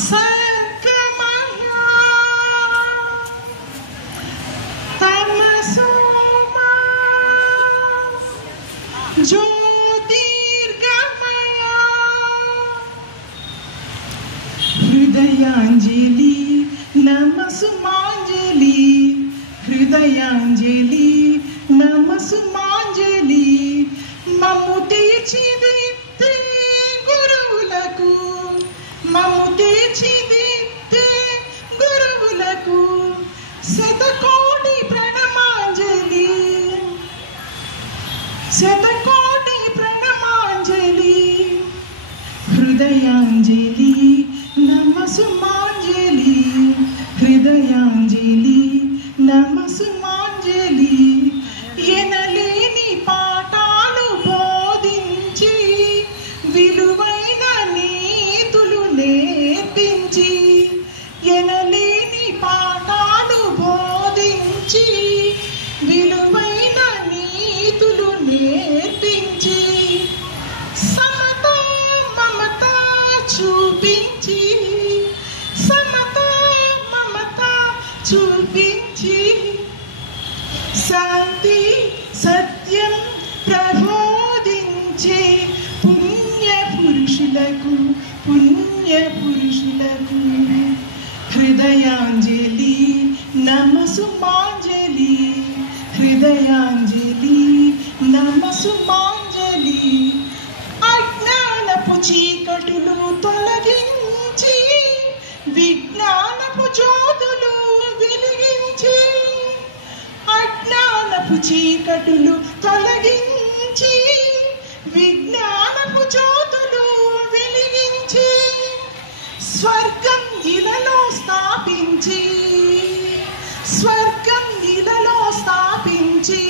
सर्गमया तमसोमा ज्योतिर्गमया हृदयांजलि नमस्मांजलि हृदयांजलि नमस्मांजलि मम्मु तीर्चिदित्ते गुरुవులకు మమ్ము తీర్చిదిద్దే గురువులకు శతకోటి ప్రణమాంజలి శతకోటి ప్రణమాంజలి హృదయాంజలి నమస్మాంజలి హృదయాంజలి నమస్మాంజలి ఎనలేని పాఠాలు బోధించి విలువైన నీతులు నేర్పించి ఎనలేని పాఠాలు బోధించి విలువైన నీతులు నేర్పించి సమత మమత చూపించి సమత మమత చూపించి శాంతి సత్యం ప్రబోధించే పుణ్య పురుషులకు హృదయాంజలి నమస్మాంజలి హృదయాంజలి నమస్మాంజలి అజ్ఞానపు చీకటులు తొలగించి విజ్ఞానపు జ్యోతులు వెలిగించి అజ్ఞానపు చీకటులు తొలగించి విజ్ఞానపు జ్యోతులు వెలిగించి స్వర్గం ఇలలో స్థాపించి స్వర్గం ఇలలో స్థాపించి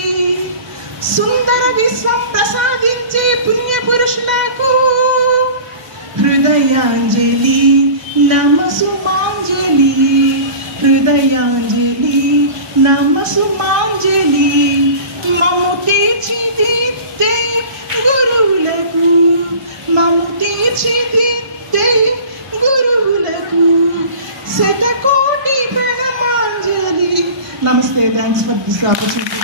సుందర విశ్వం ప్రసాదించే పుణ్య పురుషులకు హృదయాంజలి నమస్మాంజలి హృదయాంజలి నమస్మాంజలి మమ్ము తీర్చిదిద్దే గురువులకు మమ్ము తీర్చిదిద్దే గురువులకు శతకోటి ప్రణమాంజలి. నమస్తే. Thanks for this opportunity.